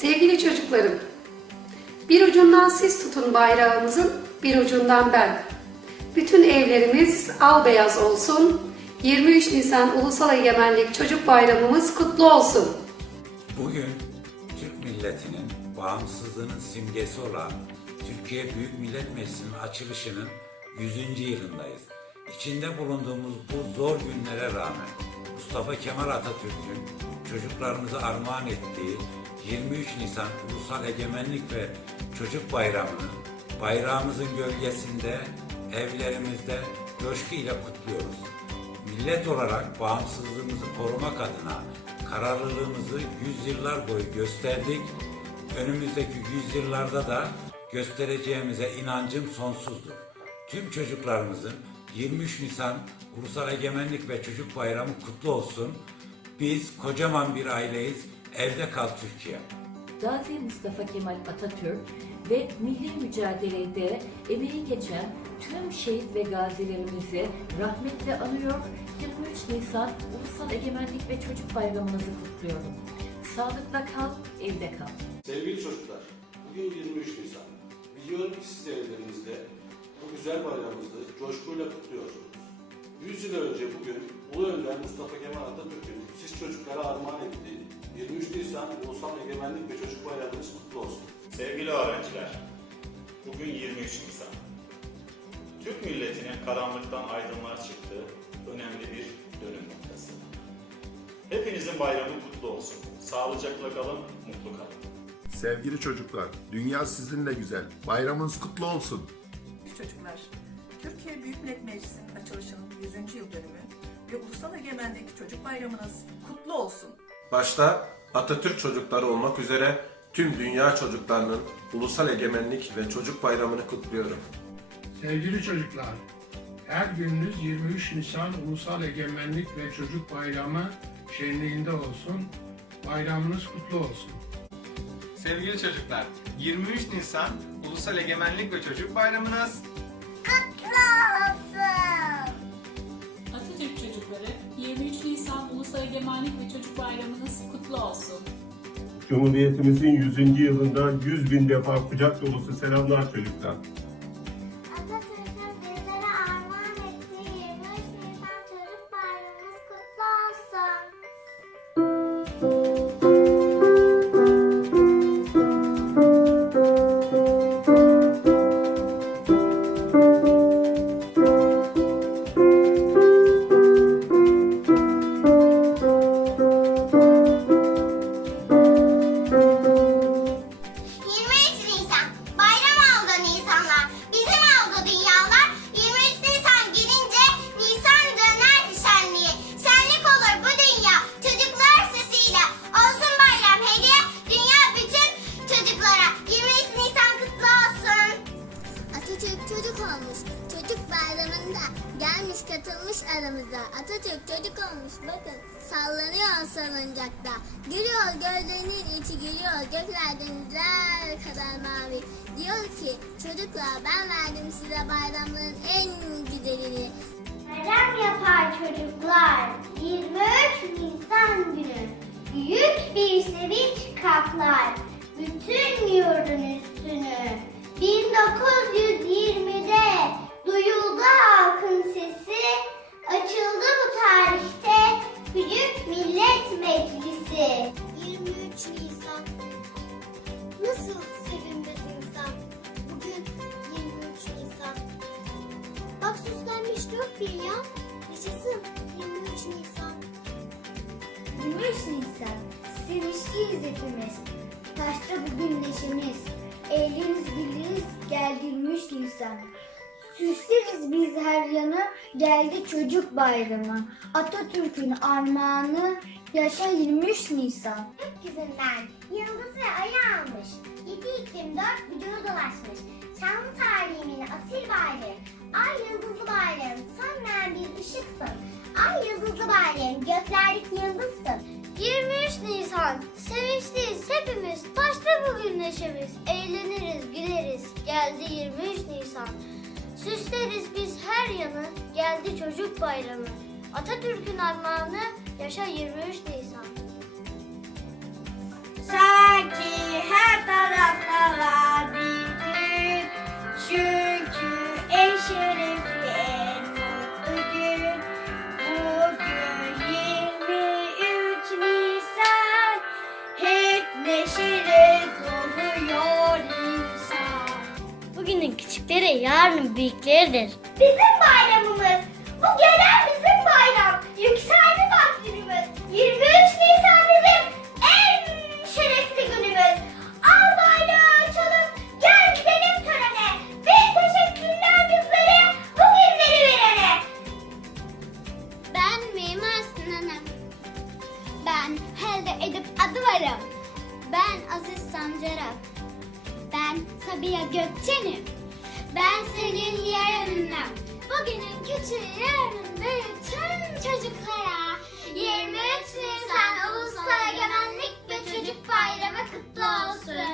Sevgili çocuklarım, bir ucundan siz tutun bayrağımızın, bir ucundan ben. Bütün evlerimiz al beyaz olsun. 23 Nisan Ulusal Egemenlik Çocuk Bayramımız kutlu olsun. Bugün Türk milletinin bağımsızlığının simgesi olan Türkiye Büyük Millet Meclisi'nin açılışının 100. yılındayız. İçinde bulunduğumuz bu zor günlere rağmen Mustafa Kemal Atatürk'ün çocuklarımıza armağan ettiği 23 Nisan Ulusal Egemenlik ve Çocuk Bayramı'nı bayrağımızın gölgesinde evlerimizde coşku ile kutluyoruz. Millet olarak bağımsızlığımızı korumak adına kararlılığımızı yüzyıllar boyu gösterdik. Önümüzdeki yüzyıllarda da göstereceğimize inancım sonsuzdur. Tüm çocuklarımızın 23 Nisan Ulusal Egemenlik ve Çocuk Bayramı kutlu olsun. Biz kocaman bir aileyiz. Evde kal Türkiye. Gazi Mustafa Kemal Atatürk ve milli mücadelede emeği geçen tüm şehit ve gazilerimizi rahmetle anıyor. 23 Nisan Ulusal Egemenlik ve Çocuk Bayramınızı kutluyorum. Sağlıkla kal, evde kal. Sevgili çocuklar, bugün 23 Nisan. Biliyorum ki siz de evlerinizde bu güzel bayramımızı coşkuyla kutluyorsunuz. 100 yıl önce bugün Ulu Önder Mustafa Kemal Atatürk'ün siz çocuklara armağan ettiği 23 Nisan Ulusal Egemenlik ve Çocuk Bayramınız kutlu olsun. Sevgili öğrenciler, bugün 23 Nisan. Türk milletinin karanlıktan aydınlığa çıktığı önemli bir dönüm noktası. Hepinizin bayramı kutlu olsun. Sağlıcakla kalın, mutlu kalın. Sevgili çocuklar, dünya sizinle güzel. Bayramınız kutlu olsun. Çocuklar, Türkiye Büyük Millet Meclisi'nin açılışının 100. yıl dönümü ve Ulusal Egemenlik Çocuk Bayramınız kutlu olsun. Başta Atatürk çocukları olmak üzere tüm dünya çocuklarının Ulusal Egemenlik ve Çocuk Bayramını kutluyorum. Sevgili çocuklar, her gününüz 23 Nisan Ulusal Egemenlik ve Çocuk Bayramı şenliğinde olsun. Bayramınız kutlu olsun. Sevgili çocuklar, 23 Nisan Ulusal Egemenlik ve Çocuk Bayramınız Egemenlik ve Çocuk Bayramınız kutlu olsun. Cumhuriyetimizin 100. yılında 100 bin defa kucak dolusu selamlar çocuklar. Gelmiş katılmış aramıza. Atatürk çocuk olmuş. Bakın sallanıyor salıncakta. Gülüyor gözlerinin içi gülüyor. Gökler denizler kadar mavi. Diyor ki çocuklar ben verdim size bayramların en güzelini. Bayram yapar çocuklar. 23 Nisan günü. Büyük bir sevinç kaplar. Bütün yurdun yan Yaşasın. 23 Nisan. 23 Nisan. Sevinçliyiz hepimiz. Taşta bugün neşemiz. Eğleniz güleriz geldi 23 Nisan. Süsleriz biz her yanı geldi çocuk bayramı. Atatürk'ün armağanı. Yaşa 23 Nisan. Gökyüzünden yıldız ve ayı almış. Yedi iklim dört vücudu dolaşmış. Şanlı tarihimin asil bayrağı ışıksın Ay yıldızlı bayrağın göklerdeki yıldızsın. 23 Nisan. Sevinçliyiz hepimiz. Taşta bugün neşemiz. Eğleniriz güleriz. Geldi 23 Nisan. Süsleriz biz her yanı. Geldi çocuk bayramı. Atatürk'ün armağanı. Yaşa 23 Nisan. Sanki yarının büyükleridir. Bizim bayramımız. Bu gelen bizim bayram. Yükseldi vaktimiz. 23 Nisan bizim en şerefli günümüz. Al bayrağı açalım. Gel gidelim törene. Ve teşekkürler bizlere bu günleri verene. Ben Mimar Sinan'ım. Ben Helde Edip Adıvar'ım. Ben Aziz Sancar'a. Ben Sabiha Gökçen'im. Ben senin yarınım. Bugünün küçüğü yarın büyütün çocuklara. 23 Nisan Ulusal Egemenlik ve Çocuk Bayramı kutlu olsun.